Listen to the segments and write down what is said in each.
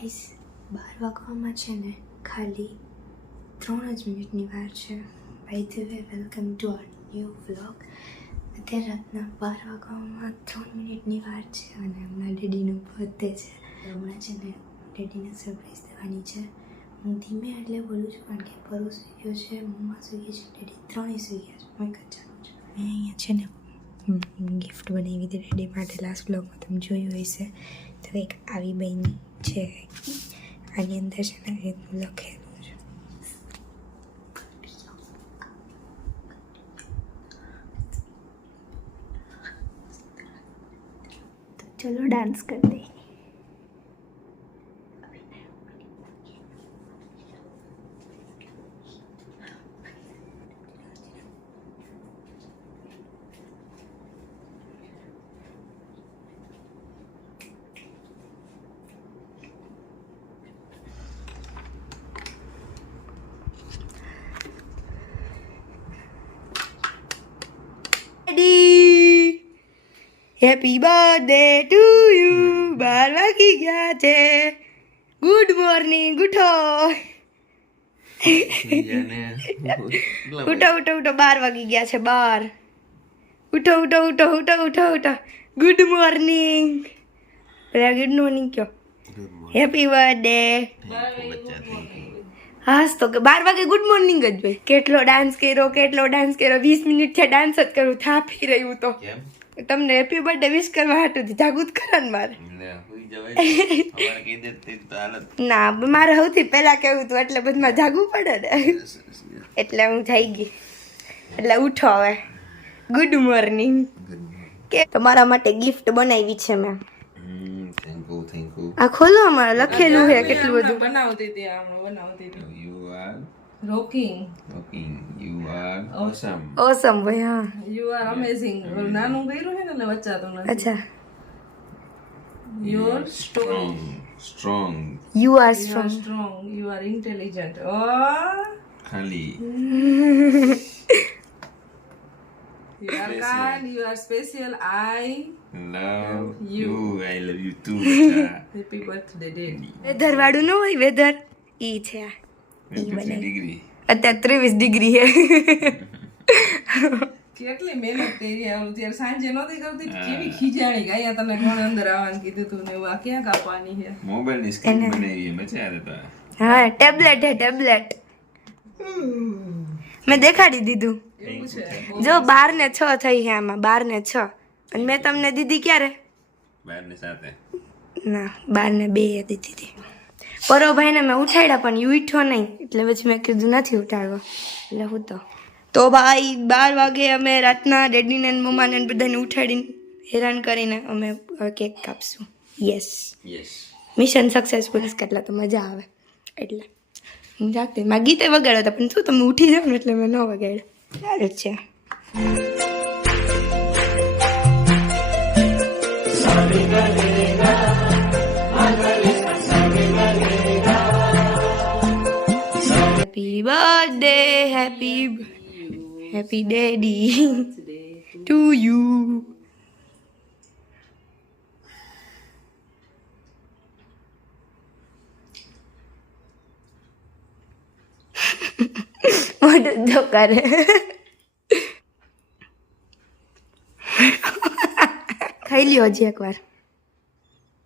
Guys 12 વાગવામાં છે ને ખાલી 3 જ મિનિટની વાર છે. By the way welcome to our new vlog. અત્યારે રાતના 12 વાગવામાં 3 મિનિટની વાર છે અને હમણાં ડેડીનું બર્થડે છે. હમણાં છે ને ડેડીને સરપ્રાઈઝ દેવાની છે. હું ધીમે એટલે બોલું છું કારણ કે પરો સૂઈ ગયો છે, મમ્મા સૂઈ ગઈ છે, ડેડી ત્રણેય સૂઈ ગયા છે. હું એક જ ચાલું છું. મેં અહીંયા છે ને ગિફ્ટ બનાવી હતી ડેડી માટે. લાસ્ટ બ્લોગમાં તમે જોયું હશે. તો કંઈક આવી બની છે. આની અંદર છે ને રીતનું લખેલું છે. તો ચલો ડાન્સ કરી દઈએ. Happy birthday to you. 12 વાગી ગયા છે. Good morning. ઉઠો ઉઠો ઉઠો ઉઠો. 12 વાગી ગયા છે. 12. ઉઠો ઉઠો ઉઠો ઉઠો ઉઠો ઉઠો. Good morning. ગુડ મોર્નિંગ કયો. Happy birthday. હાસ તો 12 વાગે ગુડ મોર્નિંગ જ ભાઈ. કેટલો ડાન્સ કર્યો 20 મિનિટ છે ડાન્સ જ કરું. થાપી રહ્યું તો તમને હેપી બર્થડે વિશ કરવા હાટું જાગૃત કરે ને મારે. ના મારે સૌથી પહેલા કેવું હતું એટલે બધમાં જાગવું પડે ને એટલે હું થઈ ગઈ. એટલે ઉઠો હવે. Good morning. કે તમારા માટે ગિફ્ટ બનાવી છે મેં. આ ખોલો અમારે લખેલું છે કેટલું બધું. બનાવતી હતી you are rocking you are awesome ભાઈ. હા યુ આર અમેઝિંગ. નાનું કર્યું છે ને એટલે વચ્ચાતું નથી. અચ્છા. You are strong you are strong. You are intelligent. ખાલી you are kind. You are special. I love you. I love you too. Happy birthday daddy. વેધર વાળું ન હોય વેધર ઈ છે. આ ઈ બનાવી. ડિગ્રી અત્યારે 23 ડિગ્રી છે. કેટલી મહેનત કરી. ત્યારે સાંજે નહોતી કરતી કેવી ખીજાણી કે અહીંયા તને કોણ અંદર આવવાનું કીધું તું ને આ ક્યાં કાપવાની છે. મોબાઈલ ની સ્ક્રીન બનાવી મજા આવે તો. હા ટેબ્લેટ હે ટેબ્લેટ. મેં દેખાડી દીધું. એવું છે. જો 12 ને 6 થઈ છે આમાં. 12 ને 6 અને મેં તમને દીધી ક્યારે? 12 ને 7 ના 12 ને 2 દીધી હતી. પરોભાઈને મેં ઉઠાડ્યા પણ યુ ઉઠ્યો નહીં એટલે પછી મેં કીધું નથી ઉઠાડવો એટલે હું તો ભાઈ 12 વાગે અમે રાતના ડેડીને મમ્માને બધાને ઉઠાડીને હેરાન કરીને અમે કેક કાપશું. Yes mission successful. કેટલા તો મજા આવે એટલે હું જાગતી. મારા ગીતે વગાડ્યા હતા પણ શું તમે ઉઠી જાવ ને એટલે મેં ન વગાડ્યા. સારું છે. Happy birthday, happy daddy to you. મોઢું જો કરે. ખાઈ લ્યો હજી એકવાર.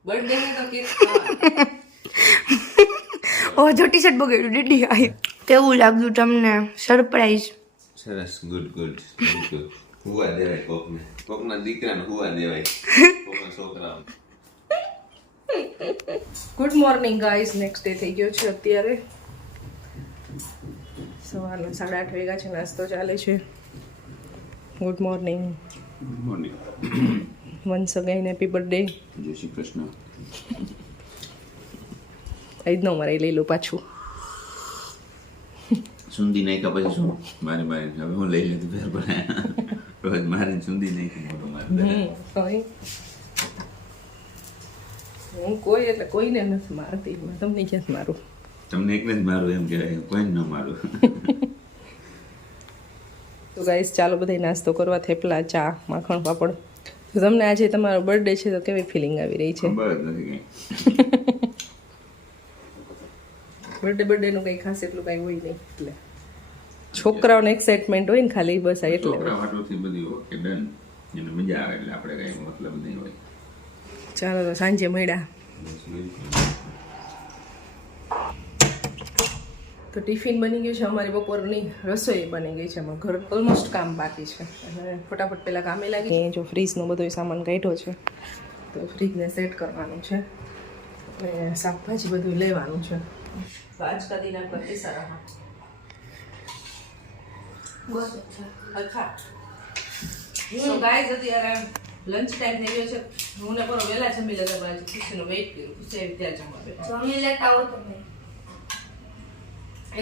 બર્થડે ને તો કેક ખાવા. ઓ જો ટી શર્ટ બગડ્યું દીદી. કેવું લાગ્યું તમને સરપ્રાઈઝ? સરસ. Good thank you. હુવા દેવાય કોકના દીકરાને હુવા દેવાય કોકના છોકરા. Good morning guys. Next day થઈ ગયો છે. અત્યારે સવારના 8:30 વાગ્યા છે. નાસ્તો ચાલે છે. Good morning. Good morning. Once again happy birthday. જય શ્રી કૃષ્ણ. આજ નો મારે લઈ લો પાછું. સુંદી નાખ્યા પછી શું મારે હવે હું લઈ લીધું ફેર પડે. રોજ મારે સુંદી નાખી મોટો મારે. હું કોઈ એટલે કોઈને નથી મારતી. તમને ક્યાં મારું? તમને એકને જ મારું એમ કહેવાય, કોઈને ન મારું. તો ગાઈસ ચાલો બધા નાસ્તો કરવા. થેપલા, ચા, માખણ, પાપડ. તો તમને આજે તમારો બર્થડે છે તો કેવી ફિલિંગ આવી રહી છે? ખબર જ નથી કઈ. બર્થડે નું કઈ ખાસ એટલું કઈ હોય નહીં એટલે છોકરાઓને એક્સાઇટમેન્ટ હોય ને ખાલી બસ આ એટલે છોકરા વાટોથી બધી ઓકે ડન એને મજા આવે એટલે આપણે કઈ મતલબ નહીં હોય. ચાલો તો સાંજે મળ્યા. તો ટિફિન બની ગયું છે, અમારી બપોરની રસોઈ બની ગઈ છે, અમારું ઘર ઓલમોસ્ટ કામ બાકી છે અને ફટાફટ પહેલાં કામે લાગી. જો ફ્રીજનો બધો સામાન કાઢ્યો છે તો ફ્રીજને સેટ કરવાનું છે અને શાકભાજી બધું લેવાનું છે. આજ કા દિન આપકા कैसा रहा? बहुत अच्छा. અચ્છા. સો ગાઈઝ અત્યારે લંચ ટાઈમ થઈ ગયો છે. હું ને પર વહેલા જમી લેતા બાજુ ખુશીનો વેઇટ કર્યો. ખુશી આવી ત્યારે જમવા બેઠા. જમી લેતા હો તમે.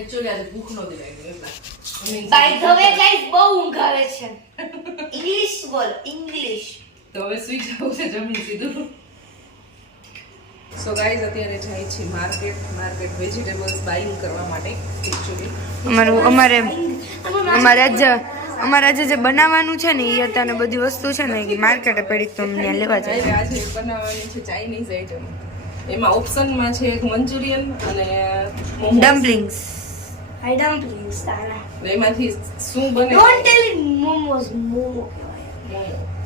એકચ્યુઅલી આજે ભૂખ નહોતી લાગી એટલા. બાય ધ વે ગાઈસ બહુ ઊંઘ આવે છે. ઇંગ્લિશ બોલો, ઇંગ્લિશ. તો હવે સુઈ જવું છે જમી સીધું. સો ગાઈઝ અત્યારે જાય છે માર્કેટ વેજીટેબલ્સ બાઇંગ કરવા માટે. એકચ્યુઅલી અમારે આજે જે બનાવવાનું છે ને એ અત્યારે બધી વસ્તુ છે ને એ માર્કેટે પડી તો અમને લેવા જાય. આજે બનાવવાની છે ચાઇનીઝ આઈટમ. એમાં ઓપ્શનમાં છે એક મંચુરિયન અને ડમ્પલિંગ્સ. આઈ ડમ્પલિંગ્સ તારા. એમાંથી શું બને? Don't tell it momos. Momo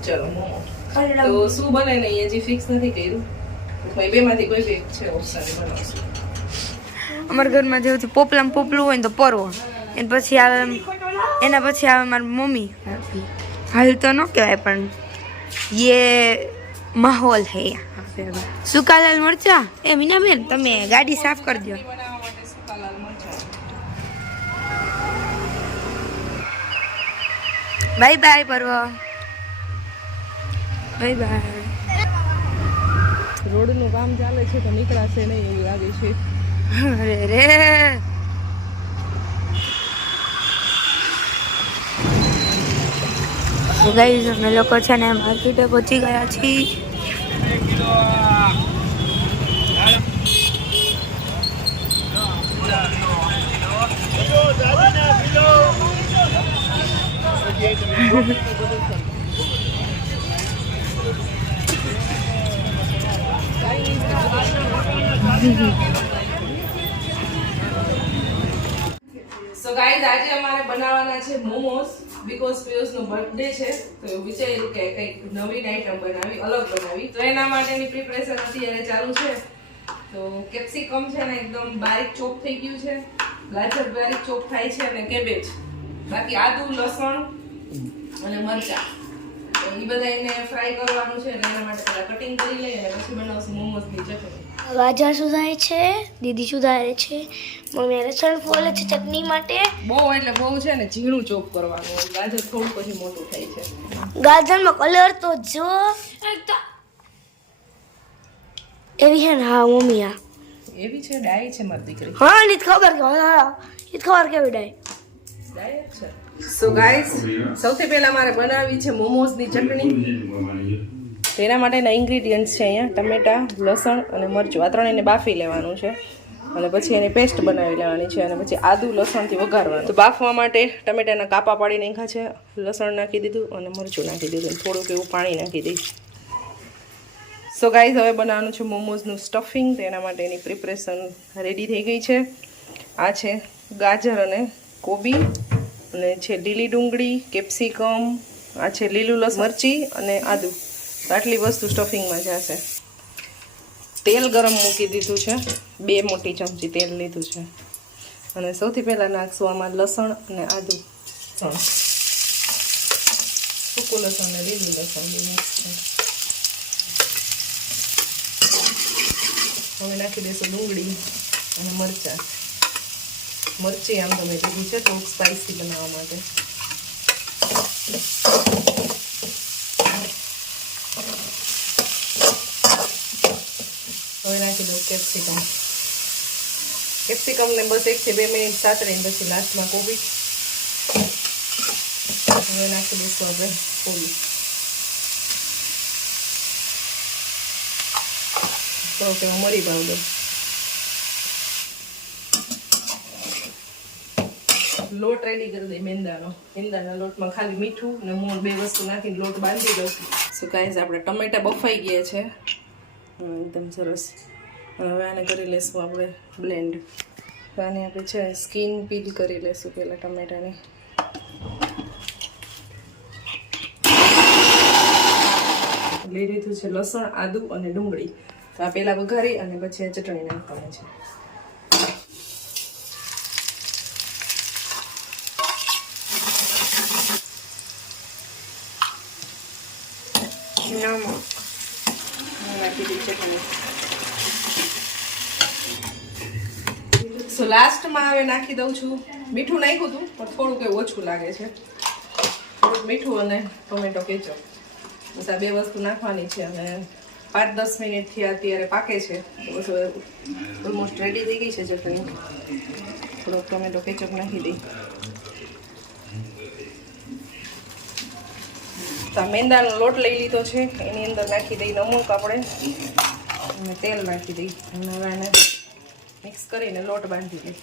ચલો મોમો. તો શું બને ને એ હજી ફિક્સ નથી કર્યું. ભાઈ બેમાંથી કોઈ એક છે ઓપ્શન બનાવશું. અમારા ઘરમાં જેવું પોપલું હોય ને તો પરવો એના પછી આવે એના પછી આવે મારી મમ્મી. હાલ તો ન કહેવાય પણ યે માહોલ હે. સૂકા લાલ મરચા. એ મીનાબેન તમે ગાડી સાફ કરી દો. બનાવવા માટે સૂકા લાલ મરચાં. બાય બાય પરવો. Bye bye. રોડનું કામ ચાલે છે તો નીકળાશે નહીં એવું લાગે છે. અરે રે ગાઈઝ અમે લોકો છે ને માર્કેટે પહોંચી ગયા છીએ. સો ગાઈઝ આજે અમારે બનાવવાના છે મોમોસ. બીકોઝ પિયુષનો બર્થડે છે તો એવું વિચાર્યું કે કંઈક નવીન આઈટમ બનાવી, અલગ બનાવી. તો એના માટેની પ્રિપરેશન અત્યારે ચાલુ છે. તો કેપ્સિકમ છે ને એકદમ બારીક ચોપ થઈ ગયું છે, ગાજર બારીક ચોપ થાય છે અને કેબેજ, બાકી આદુ, લસણ અને મરચા તો એ બધા એને ફ્રાય કરવાનું છે. એના માટે પહેલા કટિંગ કરી લઈએ અને પછી બનાવશું મોમોસની ચટણી. ગાજર સુધારે છે, દીદી સુધારે છે, મમ્મી લસણ ફોલે છે ચટણી માટે. બહુ એટલે બહુ છે ને ઝીણું ચોપ કરવાનું. ગાજર થોડું પછી મોટું થાય છે. ગાજરમાં કલર તો જો એવી છે ને. હા મમ્મી આ એવી છે ડાય છે મારી દીકરી. હા નીત ખબર કે હા નીત ખબર કેવી ડાય. સો ગાઈસ સૌથી પહેલા મારે બનાવવી છે મોમોસની ચટણી. તેના માટેના ઇન્ગ્રેડિયન્ટ્સ છે અહીંયા ટમેટા, લસણ અને મરચું. આ ત્રણેયને બાફી લેવાનું છે અને પછી એની પેસ્ટ બનાવી લેવાની છે અને પછી આદુ લસણથી વઘારવાનું. તો બાફવા માટે ટમેટાના કાપા પાડી નાખ્યા છે, લસણ નાખી દીધું અને મરચું નાખી દીધું, થોડુંક એવું પાણી નાખી દઈશ. સો ગાઈઝ હવે બનાવવાનું છે મોમોઝનું સ્ટફિંગ. તેના માટેની પ્રિપરેશન રેડી થઈ ગઈ છે. આ છે ગાજર અને કોબી અને છે લીલી ડુંગળી, કેપ્સિકમ, આ છે લીલું લસણ, મરચી અને આદુ. આટલી વસ્તુ સ્ટફિંગમાં જશે. તેલ ગરમ મૂકી દીધું છે, 2 મોટી ચમચી તેલ લીધું છે અને સૌથી પહેલાં નાખશું આમાં લસણ અને આદુ. સૂકું લસણ અને લીલું લસણ મિક્સ છે. હવે નાખી દઈશું ડુંગળી અને મરચાં. મરચી આમ તમે લીધી છે થોડુંક સ્પાઇસી બનાવવા માટે. હવે નાખી દઉં કેપ્સિકમ. કેપ્સિકમને બસ 1 થી 2 મિનિટ સાતરીને પછી લાસ્ટમાં કોબી. હવે નાખી દઈશું આપણે કોબી. તો કે મરી પાવડર, લોટ રેડી કરી દઈ મેંદાનો. મેંદાના લોટમાં ખાલી મીઠું અને મોણ 2 વસ્તુ નાખીને લોટ બાંધી દઉં. સો ગાઈઝ આપણે ટમેટા બફાઈ ગયા છે એકદમ સરસ. હવે આને કરી લઈશું આપણે બ્લેન્ડ. આને આપણે છે સ્કીન પીલ કરી લેશું પહેલાં ટમેટાની. લઈ લીધું છે લસણ, આદુ અને ડુંગળી. તો આ પહેલાં વઘારી અને પછી આ ચટણી નાખવાની છે. નાખી દીધી ચટણી. સો લાસ્ટમાં હવે નાખી દઉં છું મીઠું. નાખ્યું હતું પણ થોડુંક એવું ઓછું લાગે છે. થોડુંક મીઠું અને ટોમેટો કેચપ, બસ આ બે વસ્તુ નાખવાની છે. અને 5-10 મિનિટથી અત્યારે પાકે છે. બસ હવે ઓલમોસ્ટ રેડી થઈ ગઈ છે ચટણી. થોડોક ટોમેટો કેચપ નાખી દઈ. તો મેંદાનો લોટ લઈ લીધો છે, એની અંદર નાખી દઈ નમક આપણે અને તેલ નાખી દઈ. અને હવે એને મિક્સ કરીને લોટ બાંધી દઈ.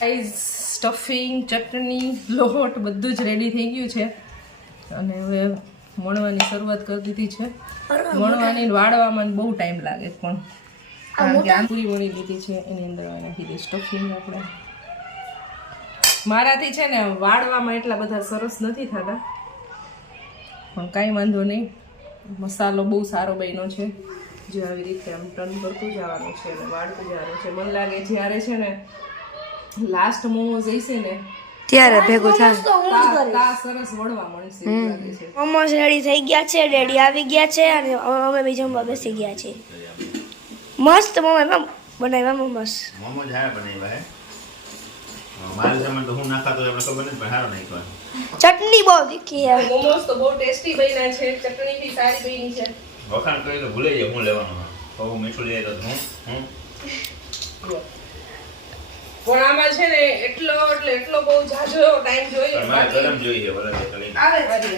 ગાઈઝ સ્ટફિંગ, ચટણી, લોટ બધું જ રેડી થઈ ગયું છે. અને હવે વણવાની શરૂઆત કરી દીધી છે. વણવાની વાળવામાં બહુ ટાઈમ લાગે પણ કારણ કે આ પૂરી વણી લીધી છે. એની અંદર નાખી દઈ સ્ટફિંગ આપણે. મારાથી છે ને વાળવામાં એટલા બધા સરસ નથી થતા પણ કાંઈ વાંધો નહીં. મસાલો બહુ સારો બન્યો છે. જે આવી રીતે આમ ટર્ન કરતું જવાનું છે અને વાળતું જવાનું છે. મને લાગે જ્યારે છે ને લાસ્ટ મોમોઝ હશે ને ત્યારે ભેગું થાય. તા સરસ વળવા મળશે એવું લાગે છે. મોમોસ રેડી થઈ ગયા છે, ડેડી આવી ગયા છે અને અમે બી જમવા બેસી ગયા છે. મસ્ત મમ્મી બનાવ્યા મોમોસ. મોમોજ હારા બનાવ્યા હે. મારા જમણ તો હું નાખાતો આપણે ખબર નથી પણ હારો નાખ્યો. ચટણી બહુ તીખી છે. મોમોસ તો બહુ ટેસ્ટી બન્યા છે. ચટણી બી સારી બની છે. વખાણ કરી તો ભૂલાઈ જાય હું લેવાનું. બહુ મીઠું લઈ તો હું પણ આમાં છે ને એટલો બહુ જાજો ટાઈમ જોઈએ. મારે ગરમ જોઈએ બરાબર.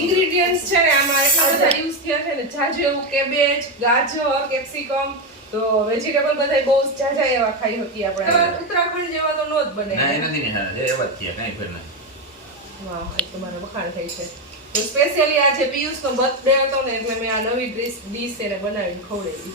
ઇન્ગ્રેડિયન્ટ્સ છે ને આમાં એટલા બધા યુઝ થયા છે ને જાજો એવું. કેબેજ, ગાજર, કેપ્સિકમ, તો વેજીટેબલ બધા બહુ જાજા એવા ખાઈ હતી આપણે. ઉત્તરાખંડ જેવા તો નો જ બને. ના એ નથી ને હારા છે એવા જ થયા કાંઈ ફેર નહીં. વાહ, એ તો મારે વખાણ થઈ છે. તો સ્પેશિયલી આજે પિયુષનો બર્થડે હતો ને એટલે મેં આ નવી ડીશ એને બનાવીને ખવડાવી.